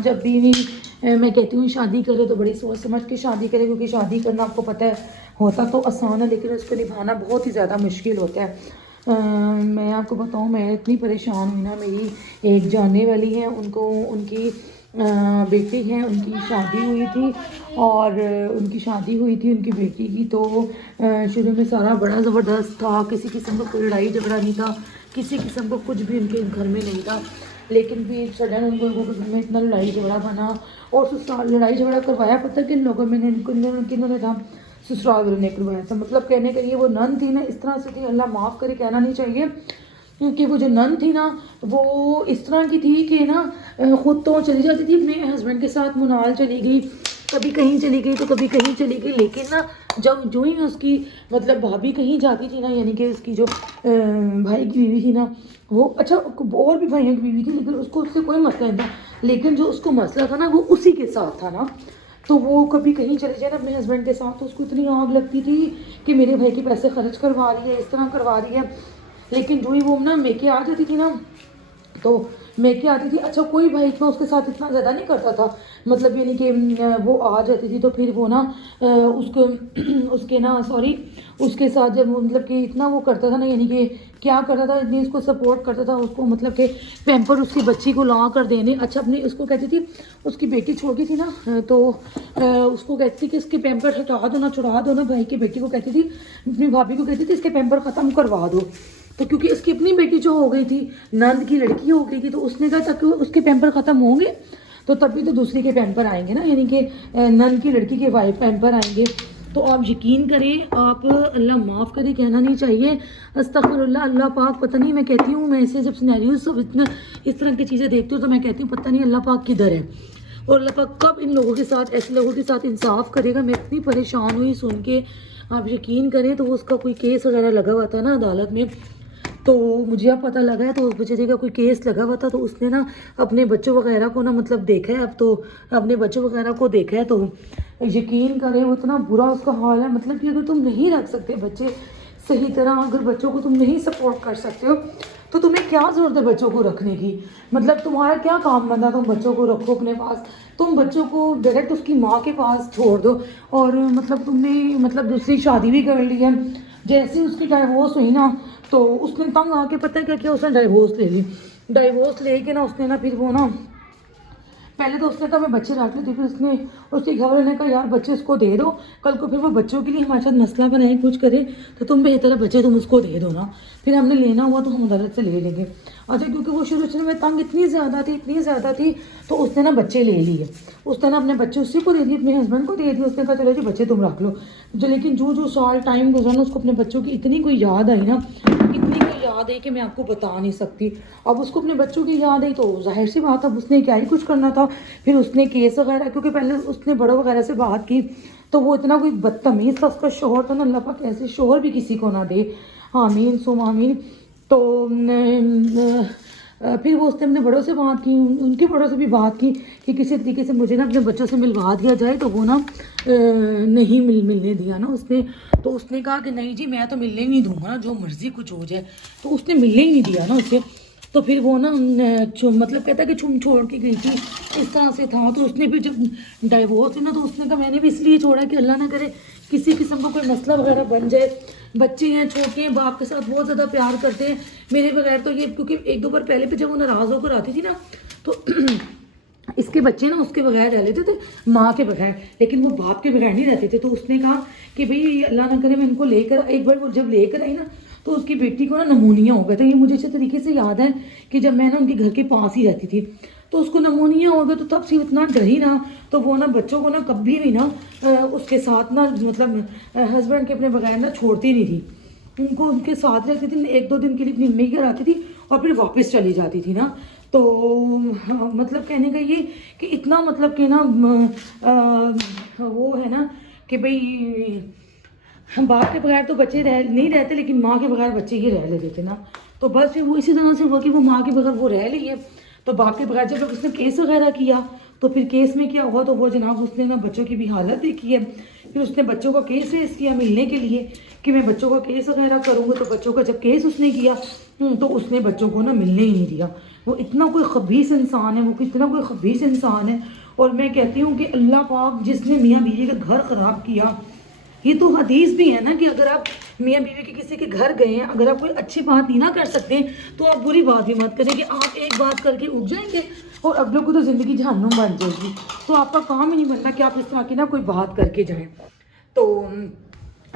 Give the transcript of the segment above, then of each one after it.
इंसान जब भी मैं कहती हूँ शादी करे तो बड़ी सोच समझ के शादी करे, क्योंकि शादी करना आपको पता है होता तो आसान है लेकिन उसको निभाना बहुत ही ज़्यादा मुश्किल होता है। मैं आपको बताऊँ, मैं इतनी परेशान हुई ना, मेरी एक जानने वाली है, उनको उनकी बेटी है, उनकी शादी हुई थी और उनकी शादी हुई थी उनकी बेटी की। तो शुरू में सारा बड़ा ज़बरदस्त था, किसी किस्म का कोई लड़ाई झगड़ा नहीं था, किसी किस्म का कुछ भी उनके घर में नहीं था। लेकिन फिर सडन उनको घर में इतना लड़ाई झगड़ा बना और ससुराल लड़ाई झगड़ा करवाया पता किन लोगों में किन्होंने था, ससुराल वालों ने करवाया था। मतलब कहने के लिए वो नन थी ना, इस तरह से थी, अल्लाह माफ़ करे कहना नहीं चाहिए, क्योंकि वो जो नन थी ना वो इस तरह की थी कि ना ख़ुद तो चली जाती थी अपने हस्बैंड के साथ, मुनाल चली गई, कभी कहीं चली गई तो कभी कहीं चली गई। लेकिन ना जब जो ही उसकी मतलब भाभी कहीं जाती थी ना, यानी कि उसकी जो भाई की बीवी थी ना, वो अच्छा और भी भाइयों की बीवी थी लेकिन उसको उससे कोई मसला नहीं था, लेकिन जो उसको मसला था ना वो उसी के साथ था ना। तो वो कभी कहीं चले जाए ना अपने हस्बैंड के साथ तो उसको इतनी आग लगती थी कि मेरे भाई के पैसे खर्च करवा रही है, इस तरह करवा रही है। लेकिन जो ही वो ना मेके आ जाती थी ना, तो मेके आती थी, अच्छा कोई भाई इतना उसके साथ इतना ज़्यादा नहीं करता था, मतलब यानी कि वो आ जाती थी तो फिर वो ना उसको उसके ना सॉरी उसके साथ जब मतलब कि इतना वो करता था ना, यानी कि क्या करता था, इतनी उसको सपोर्ट करता था उसको, मतलब कि पैम्पर उसकी बच्ची को ला कर देने। अच्छा अपनी उसको कहती थी, उसकी बेटी छोटी थी ना तो उसको कहती थी कि इसके पैम्पर हटा दो ना, छुड़ा दो ना, भाई की बेटी को कहती थी, अपनी भाभी को कहती थी इसके पैम्पर ख़त्म करवा दो। तो क्योंकि इसकी अपनी बेटी जो हो गई थी, नंद की लड़की हो गई थी, तो उसने कहा ताकि उसके पैम्पर ख़त्म होंगे तो तभी तो दूसरी के पैम्पर आएंगे ना, यानी कि नंद की लड़की के वाइफ पैम्पर आएंगे। तो आप यकीन करें, आप अल्लाह माफ़ करे कहना नहीं चाहिए, अस्तगफिरुल्लाह, अल्लाह पाक पता नहीं, मैं कहती हूँ मैं ऐसे जब सिनेरियोज सब इतना इस तरह की चीज़ें देखती हूँ तो मैं कहती हूँ पता नहीं अल्लाह पाक किधर है और अल्लाह पाक कब इन लोगों के साथ, ऐसे लोगों के साथ इंसाफ करेगा। मैं इतनी परेशान हुई सुन के, आप यकीन करें। तो उसका कोई केस वगैरह लगा हुआ था ना अदालत में, तो मुझे अब पता लगा है, तो उस बेचारे का कोई केस लगा हुआ था, तो उसने ना अपने बच्चों वगैरह को ना मतलब देखा है, अब तो अपने बच्चों वगैरह को देखा है। तो यकीन करें वो इतना बुरा उसका हाल है, मतलब कि अगर तुम नहीं रख सकते बच्चे सही तरह, अगर बच्चों को तुम नहीं सपोर्ट कर सकते हो तो तुम्हें क्या ज़रूरत है बच्चों को रखने की, मतलब तुम्हारा क्या काम बनता, तुम बच्चों को रखो अपने पास, तुम बच्चों को डायरेक्ट उसकी माँ के पास छोड़ दो। और मतलब तुमने मतलब दूसरी शादी भी कर ली है, जैसे ही उसकी डाइवोर्स हुई ना तो उसने तंग आके पता है क्या किया, उसने डाइवोर्स ले ली। डाइवोर्स लेके ना उसने ना फिर वो ना पहले तो उसने कहा मैं बच्चे रख लेती, फिर उसने उसके घर वाले ने कहा यार बच्चे उसको दे दो, कल को फिर वो बच्चों के लिए हमारे साथ मसला बनाए कुछ करे तो तुम बेहतर है बच्चे तुम उसको दे दो ना, फिर हमने लेना हुआ तो हम अदालत से ले लेंगे। अच्छा क्योंकि वो शुरू में तंग इतनी ज़्यादा थी तो उसने ना बच्चे ले लिए, उसने ना अपने बच्चे उसी को दे दिए, अपने हस्बैंड को दे दिए। उसने कहा चलो जी बच्चे तुम रख लो जो, लेकिन जो साल टाइम गुजरा ना उसको अपने बच्चों की इतनी कोई याद आई ना, इतनी कोई याद आई कि मैं आपको बता नहीं सकती। अब उसको अपने बच्चों की याद आई तो जाहिर सी बात, अब उसने क्या ही कुछ करना था। फिर उसने केस वगैरह, क्योंकि पहले उसने बड़ों वगैरह से बात की तो वो इतना कोई बदतमीज़ था, उसका शोहर था ना, अल्लाह पाक ऐसे शोहर भी किसी को ना दे, आमीन सुम आमीन। तो फिर वो उसने अपने बड़ों से बात की, उनके बड़ों से भी बात की कि किसी तरीके से मुझे ना अपने बच्चों से मिलवा दिया जाए, तो वो ना नहीं मिलने दिया ना उसने। तो उसने कहा कि नहीं जी मैं तो मिलने ही नहीं दूंगा ना, जो मर्ज़ी कुछ हो जाए, तो उसने मिलने ही नहीं दिया ना उसे। तो फिर वो ना मतलब कहता कि छुम छोड़ के गई थी, इस तरह से था। तो उसने फिर जब डाइवोर्स हुई ना तो उसने कहा मैंने भी इसलिए छोड़ा कि अल्लाह ना करे किसी किस्म का कोई मसला वगैरह बन जाए, बच्चे हैं छोटे हैं, बाप के साथ बहुत ज़्यादा प्यार करते हैं मेरे बगैर तो ये, क्योंकि एक दो बार पहले पे जब वो नाराज़ होकर आती थी ना तो इसके बच्चे ना उसके बगैर रह लेते थे, माँ के बगैर, लेकिन वो बाप के बगैर नहीं रहते थे। तो उसने कहा कि भाई अल्लाह ना करे मैं इनको लेकर, एक बार वो जब लेकर आई ना तो उसकी बेटी को ना नमूनिया हो गया था। ये मुझे अच्छे तरीके से याद है कि जब मैं ना उनके घर के पास ही रहती थी तो उसको नमूनिया हो गया, तो तब से इतना डरी ना, तो वो ना बच्चों को ना कभी भी ना उसके साथ ना मतलब हस्बैंड के अपने बगैर ना छोड़ती नहीं थी, उनको उनके साथ रहती थी, एक दो दिन के लिए अपनी मम्मी के घर आती थी और फिर वापस चली जाती थी ना। तो मतलब कहने का ये कि इतना मतलब कि ना वो है ना कि भाई हम बाप के बगैर तो बच्चे नहीं रहते, लेकिन माँ के बगैर बच्चे ही रह लेते थे ना। तो बस फिर वो इसी तरह से हुआ कि वो माँ के बगैर वो रह ली है, तो बाप के बगैर जब उसने केस वगैरह किया तो फिर केस में क्या हुआ, तो वो जनाब उसने ना बच्चों की भी हालत देखी है, फिर उसने बच्चों का केस रेस किया मिलने के लिए कि मैं बच्चों का केस वगैरह करूँगा। तो बच्चों का जब केस उसने किया तो उसने बच्चों को ना मिलने ही नहीं दिया। वो इतना कोई खबीस इंसान है, वो इतना कोई खबीस इंसान है। और मैं कहती हूँ कि अल्लाह पाक जिसने मियाँ बीवी का घर ख़राब किया, ये तो हदीस भी है ना कि अगर आप मियाँ बीवी के किसी के घर गए हैं, अगर आप कोई अच्छी बात नहीं ना कर सकते तो आप बुरी बात भी मत करें कि आप एक बात करके उग जाएंगे और अगलों को तो ज़िंदगी जहन्नुम बन जाएगी। तो आपका काम ही नहीं बनता कि आप इस तरह की ना कोई बात करके जाएं। तो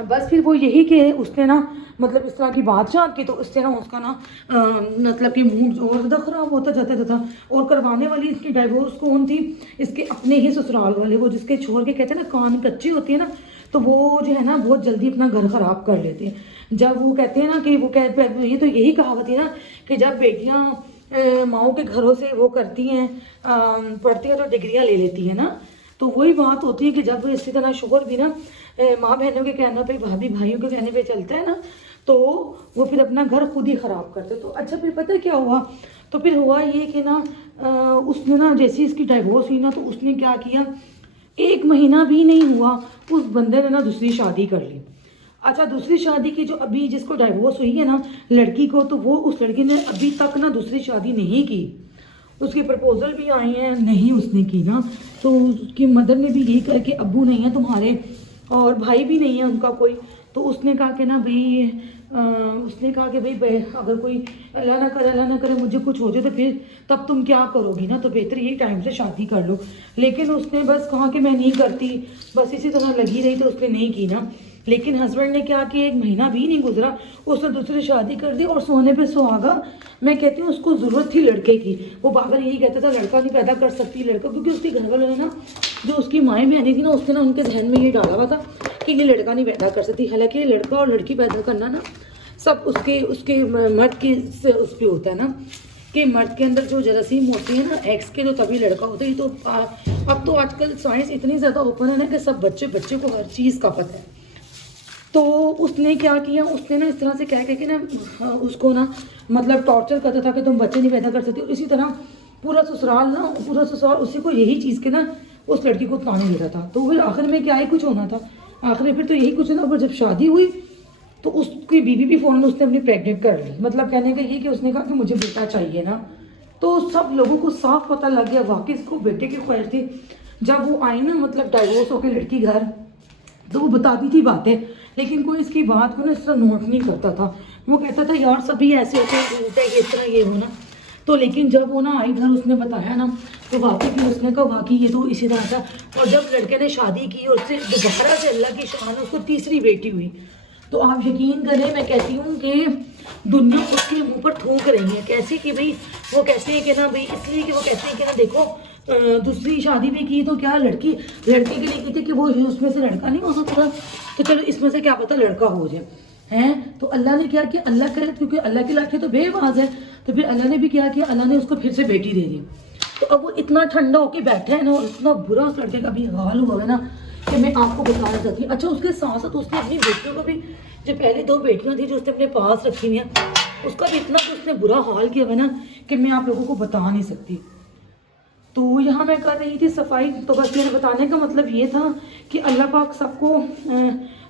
बस फिर वो यही कि उसने ना मतलब इस तरह की बादशाह की, तो उससे ना उसका ना मतलब कि मूड और ज़्यादा ख़राब होता जाता था। और करवाने वाली इसकी डाइवोर्स कौन थी, इसके अपने ही ससुराल वाले, वो जिसके छोड़ के कहते हैं ना कान कच्ची होती है ना, तो वो जो है ना बहुत जल्दी अपना घर ख़राब कर लेते हैं। जब वो कहते हैं ना कि वो ये तो यही कहावत है ना कि जब बेटियाँ माओ के घरों से वो करती हैं पढ़ती हैं तो डिग्रियाँ ले लेती हैं ना, तो वही बात होती है कि जब इसी तरह शोहर भी ना माँ बहनों के कहने पे, भाभी भाइयों के कहने पे चलता है ना, तो वो फिर अपना घर खुद ही ख़राब करते। तो अच्छा फिर पता है क्या हुआ, तो फिर हुआ ये कि ना उसने ना जैसे इसकी डाइवोर्स हुई ना, तो उसने क्या किया, 1 महीना भी नहीं हुआ उस बंदे ने ना दूसरी शादी कर ली। अच्छा दूसरी शादी की जो अभी जिसको डाइवोर्स हुई है ना लड़की को, तो वो उस लड़की ने अभी तक ना दूसरी शादी नहीं की। उसके प्रपोजल भी आए हैं, नहीं उसने की ना। तो उसकी मदर ने भी यही कहा कि अब्बू नहीं है तुम्हारे और भाई भी नहीं है उनका कोई। तो उसने कहा कि ना भाई उसने कहा कि भाई अगर कोई अल्लाह ना करे मुझे कुछ हो जाए तो फिर तब तुम क्या करोगी ना, तो बेहतर यही टाइम से शादी कर लो। लेकिन उसने बस कहा कि मैं नहीं करती, बस इसी तरह लगी रही, तो उसने नहीं की ना। लेकिन हस्बैंड ने क्या कि 1 महीना भी नहीं गुजरा उसने दूसरी शादी कर दी। और सोने पे सुहागा, मैं कहती हूँ उसको ज़रूरत थी लड़के की। वो पागल यही कहता था लड़का नहीं पैदा कर सकती लड़का, क्योंकि उसके घर वालों ने ना जो उसकी माएँ भी आनी थी ना, उसने ना उनके जहन में ये डाला हुआ था कि ये लड़का नहीं पैदा कर सकती। हालांकि ये लड़का और लड़की पैदा करना ना सब उसके मर्द की से उस पर होता है ना कि मर्द के अंदर जो जरासीम होती है ना एक्स के, तो तभी लड़का होता है। तो अब तो आजकल साइंस इतनी ज़्यादा ओपन है ना कि सब बच्चे को हर चीज़ का पता है। तो उसने क्या किया, उसने ना इस तरह से कह के ना उसको ना मतलब टॉर्चर करता था कि तुम बच्चे नहीं पैदा कर सकते। इसी तरह पूरा ससुराल उसी को यही चीज़ के ना उस लड़की को ताने दे रहा था। तो फिर आखिर में क्या ही कुछ होना था, आखिर में फिर तो यही कुछ है ना। पर जब शादी हुई तो उसकी बीवी भी फ़ौरन उसने अपनी प्रेग्नेंट कर ली। मतलब कहने का ये कि उसने कहा कि मुझे बेटा चाहिए ना। तो सब लोगों को साफ पता लग गया वाकई इसको बेटे की ख्वाहिश थी। जब वो आई ना मतलब डाइवोर्स होकर लड़की घर, तो वो बताती थी बातें, लेकिन कोई इसकी बात को ना इस तरह नोट नहीं करता था। वो कहता था यार सभी ऐसे होते हैं, इस तरह ये हो ना। तो लेकिन जब वो ना आई घर, उसने बताया ना, तो वाकई फिर उसने कहा वाकई ये तो इसी तरह था। और जब लड़के ने शादी की और उससे दोबारा से अल्लाह की शान उसको तीसरी बेटी हुई, तो आप यकीन करें मैं कहती हूँ कि दुनिया उसके मुंह पर थूक रही है। कैसे कि भाई वो कहते हैं कि ना भाई इसलिए कि वो कहते हैं कि ना देखो दूसरी शादी भी की तो क्या लड़के के लिए की थी कि वो उसमें से लड़का नहीं हो सकता, तो चलो इसमें से क्या पता लड़का हो जाए हैं। तो अल्लाह ने क्या किया, अल्लाह करे, क्योंकि अल्लाह की लाठी तो बेबाज है, तो फिर अल्लाह ने भी क्या किया, अल्लाह ने उसको फिर से बेटी दे दी। तो अब वो इतना ठंडा होकर बैठा है ना, और इतना बुरा उस लड़के का भी हाल हुआ है ना कि मैं आपको बताना चाहती हूँ। अच्छा उसके साथ साथ उसने अपनी बेटियों को भी, जो पहले 2 बेटियां थी जो उसने अपने पास रखी हुई हैं, उसका भी इतना उसने बुरा हाल किया है ना कि मैं आप लोगों को बता नहीं सकती। तो यहाँ मैं कर रही थी सफाई, तो बस मेरे बताने का मतलब ये था कि अल्लाह पाक सबको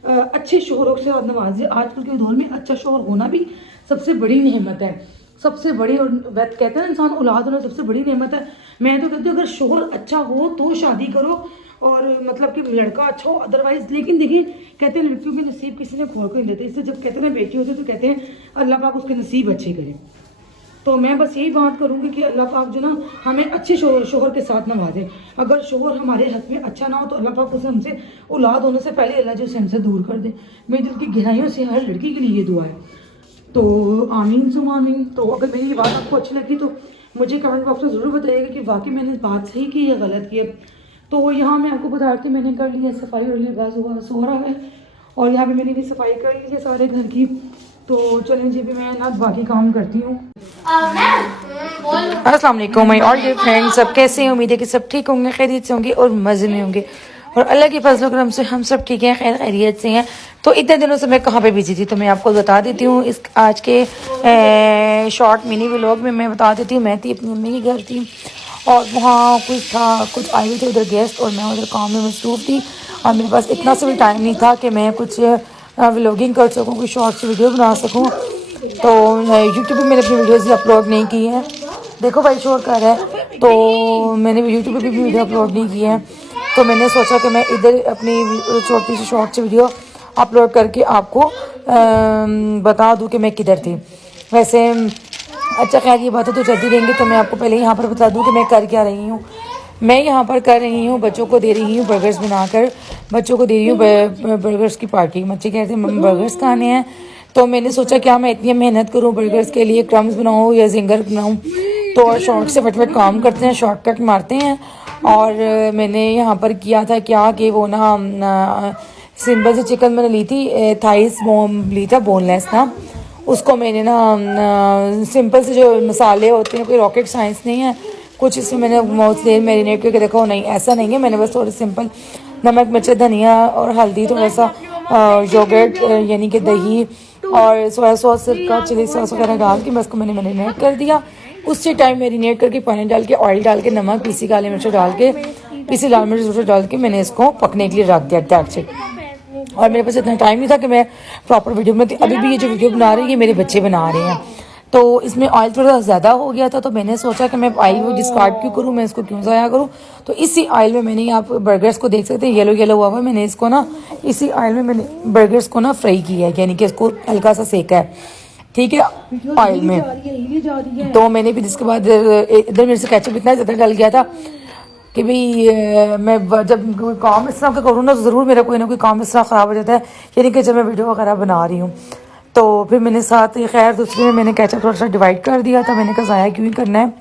अच्छे शोहरों से और नवाजे। आजकल के दौर में अच्छा शोहर होना भी सबसे बड़ी नेमत है, सबसे बड़ी। और कहते हैं इंसान औलाद होना सबसे बड़ी नेमत है। मैं तो कहती हूँ अगर शोहर अच्छा हो तो शादी करो, और मतलब कि लड़का अच्छा हो, अदरवाइज। लेकिन देखिए कहते हैं लड़कियों के नसीब किसी ने खोल कर नहीं देते, इससे जब कहते हैं बेटी होती है तो कहते हैं अल्लाह पाक उसके नसीब अच्छे करे। तो मैं बस यही बात करूँगी कि अल्लाह पाक जो ना हमें अच्छे शोहर के साथ नवाजे। अगर शोहर हमारे हक में अच्छा ना हो तो अल्लाह पाक उसे हमसे औलाद होने से पहले अल्लाह जी उसे हमसे दूर कर दे। मेरे दिल की गहराइयों से हर लड़की के लिए ये दुआ है। तो आमीन सुम आमीन। तो अगर मेरी ये बात आपको अच्छी लगी तो मुझे कमेंट बॉक्स में ज़रूर बताइएगा कि वाकई मैंने इस बात सही की या गलत की है। तो यहाँ मैं आपको बता के मैंने कर लिया सफाई, और लिबास हुआ सो रहा है, और यहाँ पे मैंने भी सफाई कर ली है सारे घर की। तो चलें जी, भी मैं ना बाकी काम करती हूँ। अस्सलाम वालेकुम माय ऑल डियर फ्रेंड्स, सब कैसे हैं? उम्मीद है कि सब ठीक होंगे, खैरियत से होंगे और मज़े में होंगे, और अल्लाह के फजल करम से हम सब ठीक हैं, खैर खैरियत से हैं। तो इतने दिनों से मैं कहाँ पे बिजी थी, तो मैं आपको बता देती हूँ। इस आज के शॉर्ट मिनी व्लॉग में मैं बता देती हूँ। मैं थी अपनी मम्मी के घर थी, और वहाँ कुछ था, कुछ आए हुए थे उधर गेस्ट और मैं उधर काम में मसरूफ़ थी और मेरे पास इतना सा भी टाइम नहीं था कि मैं कुछ व्लॉगिंग कर सकूँ, कुछ शॉर्ट्स वीडियो बना सकूँ। तो यूट्यूब पे मैंने अपनी वीडियोज़ अपलोड नहीं की हैं। देखो भाई शोर कर रहा है। तो मैंने यूट्यूब पे भी वीडियो अपलोड नहीं की है, तो मैंने सोचा कि मैं इधर अपनी छोटी सी शॉर्ट्स वीडियो अपलोड करके आपको बता दूं कि मैं किधर थी। वैसे अच्छा खैर ये बातें तो चलती रहेंगी, तो मैं आपको पहले यहाँ पर बता दूं कि मैं कर क्या रही हूँ। मैं यहाँ पर कर रही हूँ, बच्चों को दे रही हूँ बर्गर्स बनाकर, बच्चों को दे रही हूँ बर्गर्स की पार्टी। बच्चे कहते हैं मम्मी बर्गर्स खाने हैं, तो मैंने सोचा क्या मैं इतनी मेहनत करूँ बर्गर्स के लिए, क्रम्स बनाऊँ या जिंगर बनाऊँ। तो शॉर्ट से फटफट काम करते हैं, शॉर्टकट मारते हैं। और मैंने यहाँ पर किया था क्या कि वो ना सिंपल से चिकन मैंने ली थी, थाइस ली था बोनलेस ना, उसको मैंने ना सिंपल से जो मसाले होते हैं, कोई रॉकेट साइंस नहीं है कुछ, इसमें मैंने बहुत देर मैरिनेट करके देखा। नहीं ऐसा नहीं है, मैंने बस थोड़ा सिंपल नमक मिर्च धनिया और हल्दी, थोड़ा सा योगर्ट यानी कि दही और सोया सॉस का चिली सॉस वगैरह डाल के बस को मैंने मैरिनेट कर दिया। उसी टाइम मैरिनेट करके पानी डाल के ऑयल डाल के नमक पीसी काली मिर्च डाल के पीसी लाल मिर्च डाल के मैंने इसको पकने के लिए रख दिया दैट्स इट। और मेरे पास इतना टाइम नहीं था कि मैं प्रॉपर वीडियो बनाती। अभी भी ये जो वीडियो बना रही है मेरे बच्चे बना रहे हैं, तो इसमें ऑयल थोड़ा ज़्यादा हो गया था, तो मैंने सोचा कि मैं ऑयल वो डिस्कार्ड क्यों करूँ, मैं इसको क्यों ज़ाया करूँ। तो इसी ऑयल में मैंने, आप बर्गर्स को देख सकते हैं येलो येलो हुआ हुआ, मैंने इसको ना इसी ऑयल में मैंने बर्गर्स को ना फ्राई किया है, यानी कि इसको हल्का सा सेका है, ठीक है, ऑयल में। तो मैंने फिर इसके बाद इधर मेरे से केचप इतना ज़्यादा डल गया था कि भाई मैं जब कोई काम इस तरह का करूँ ना तो ज़रूर मेरा कोई ना कोई काम इस तरह ख़राब हो जाता है, यानी कि जब मैं वीडियो वगैरह बना रही हूँ। तो फिर मैंने साथ ही खैर दूसरे में मैंने केचप थोड़ा सा डिवाइड कर दिया था, मैंने कहा ज़ाया क्यों ही करना है।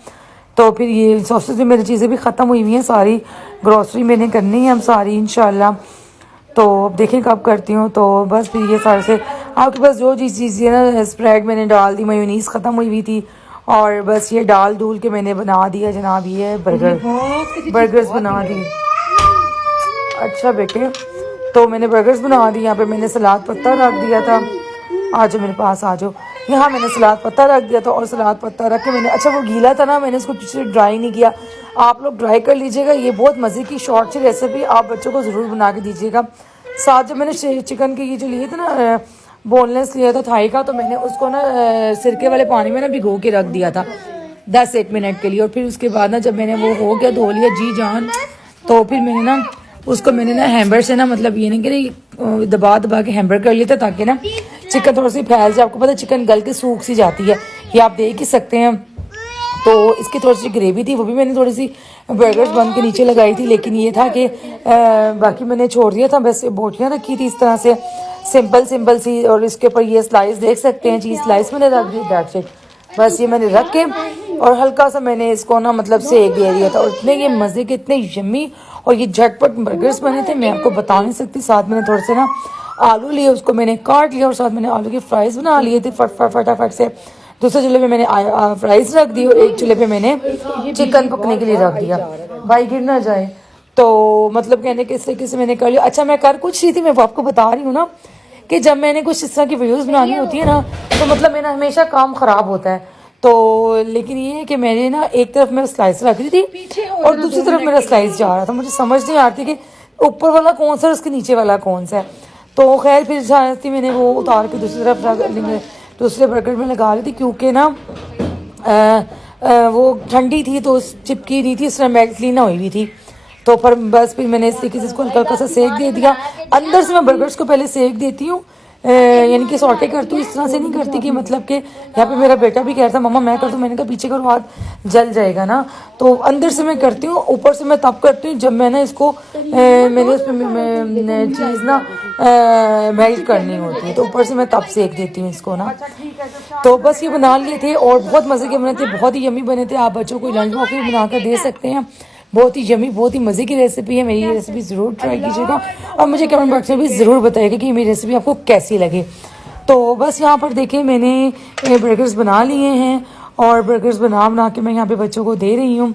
तो फिर ये सॉसेस में मेरी चीज़ें भी ख़त्म हुई हुई हैं, सारी ग्रॉसरी मैंने करनी है हम सारी इंशाल्लाह। तो अब देखें कब करती हूँ। तो बस फिर ये सारे से आपके पास जो चीज़ है ना, स्प्रेड मैंने डाल दी, मेयोनीज़ ख़त्म हुई हुई थी और बस ये डाल डूल के मैंने बना दिया जनाब, ये बर्गर्स बना दी। अच्छा बेटे, तो मैंने बर्गर्स बना दी। यहाँ पे मैंने सलाद पत्ता रख दिया था, आ जाओ मेरे पास आ जाओ। यहाँ मैंने सलाद पत्ता रख दिया था और सलाद पत्ता रख के मैंने, अच्छा वो गीला था ना, मैंने इसको पीछे ड्राई नहीं किया। आप लोग ड्राई कर लीजिएगा, ये बहुत मज़े की शॉर्ट सी रेसिपी आप बच्चों को ज़रूर बना के दीजिएगा। साथ जब मैंने चिकन के ये जो लिए थे ना, बोनलेस लिया था थाई का, तो मैंने उसको ना सिरके वाले पानी में ना भिगो के रख दिया था 10-1 मिनट के लिए। और फिर उसके बाद ना जब मैंने वो हो गया, धो लिया जी जान, तो फिर मैंने ना उसको मैंने ना हैम्बर से ना, मतलब ये नहीं कि दबा दबा के हैम्बर कर लिया था ताकि ना चिकन थोड़ी सी फैल जाए। आपको पता है चिकन गल के सूख सी जाती है, ये आप देख ही सकते हैं। तो इसकी थोड़ी सी ग्रेवी थी, वो भी मैंने थोड़ी सी बर्गर्स बन के नीचे लगाई थी, लेकिन ये था कि बाकी मैंने छोड़ दिया था। बस बोटियाँ रखी थी इस तरह से सिंपल सी, और इसके ऊपर ये स्लाइस देख सकते हैं, चीज़ स्लाइस मैंने रख दी दैट्स इट। बस ये मैंने रख के और हल्का सा मैंने इसको ना मतलब सेक दे दिया था, और इतने ये मज़े के, इतने यम्मी और ये झटपट बर्गर्स बने थे, मैं आपको बता नहीं सकती। साथ मैंने थोड़े से ना आलू लिए, उसको मैंने काट लिया और साथ मैंने आलू के फ्राइज़ बना लिए थे फटाफट से। दूसरे चूल्हे पे मैंने फ्राइज़ रख दी और एक चूल्हे पे मैंने चिकन पकने के लिए रख दिया, भाई गिर ना जाए। तो मतलब कहने के इस तरीके से मैंने कर लिया। अच्छा मैं कर कुछ रही थी, मैं आपको बता रही हूँ ना कि जब मैंने कुछ इस तरह की वीडियोस बनानी होती है ना, तो मतलब मेरा हमेशा काम ख़राब होता है। तो लेकिन ये है कि मैंने ना एक तरफ मैं स्लाइस रख रही थी और दूसरी तरफ मेरा स्लाइस जा रहा था, मुझे समझ नहीं आती कि ऊपर वाला कौन सा है उसके नीचे वाला कौन सा है। तो खैर फिर जाती मैंने वो उतार के दूसरी तरफ दूसरे बर्गर में लगा ली थी, क्योंकि ना वो ठंडी थी तो चिपकी नहीं थी, इस तरह मेल्ट ना हुई हुई थी। तो पर बस फिर मैंने इस तरीके से इसको हल्का सा सेक दे दिया। अंदर से मैं बर्गर्स को पहले सेक देती हूँ, यानी कि सॉटे करती हूँ, इस तरह से नहीं करती कि मतलब कि यहाँ पे मेरा बेटा भी कह रहा था मम्मा मैं कर दूँ, मैंने कहा पीछे करो हाथ जल जाएगा ना। तो अंदर से मैं करती हूँ, ऊपर से मैं तब करती हूँ जब मैं ना इसको मैंने उसमें चीज़ ना मेल्ट करनी होती है, तो ऊपर से मैं तब सेक देती हूँ इसको ना। तो बस ये बना लिए थे और बहुत मज़े के बने थे, बहुत ही यमी बने थे। आप बच्चों को लंच बॉक्स भी बना कर दे सकते हैं, बहुत ही यमी, बहुत ही मज़े की रेसिपी है। मेरी ये रेसिपी ज़रूर ट्राई कीजिएगा और मुझे कमेंट बॉक्स में भी ज़रूर बताइएगा कि मेरी रेसिपी आपको कैसी लगे। तो बस यहाँ पर देखें मैंने बर्गर्स बना लिए हैं और बर्गर्स बना के मैं यहाँ पे बच्चों को दे रही हूँ।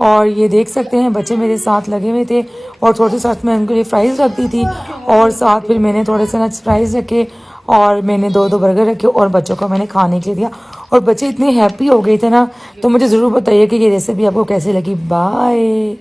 और ये देख सकते हैं बच्चे मेरे साथ लगे हुए थे और थोड़े साथ में उनके लिए फ्राइज़ रख दी थी और साथ फिर मैंने थोड़े से नट्स फ्राइज़ रखे और मैंने 2 बर्गर रखे और बच्चों को मैंने खाने के लिए दिया। और बच्चे इतने हैप्पी हो गए थे ना। तो मुझे ज़रूर बताइए कि ये रेसिपी आपको कैसी लगी। बाय।